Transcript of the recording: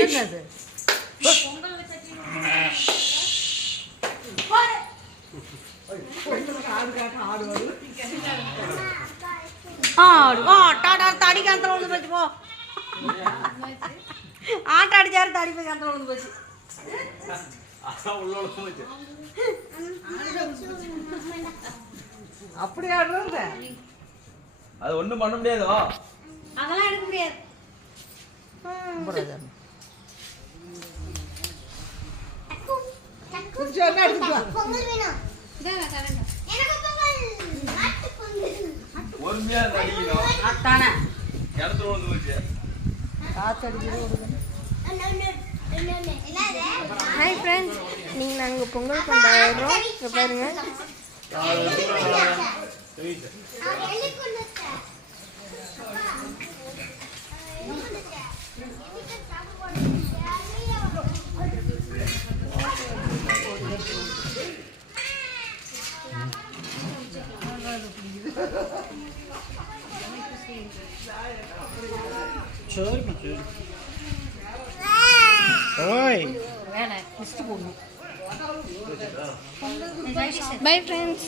என்னது తడికి అంత ఉంది పోయి పో ఆట ఆడిచారు తడిపోయి అంత ఉంది పోయి அப்படி ஆடுறது அது ஒண்ணும் பண்ண முடியாதோ அதெல்லாம் எடுக்க முடியாது பொங்கல் வேணும் இதாங்க கரெக்ட் எனக்கு பொங்கல் நாட்டு பொங்கல் ஒருமையா நடிக்கணும் அத்தானே இடத்துல வந்து போச்சு ஹாய் ஃப்ரெண்ட்ஸ் நீங்கள் நாங்கள் பொங்கல் கொண்டாடுறோம் இங்கே பாருங்க பை ஃப்ரெண்ட்ஸ்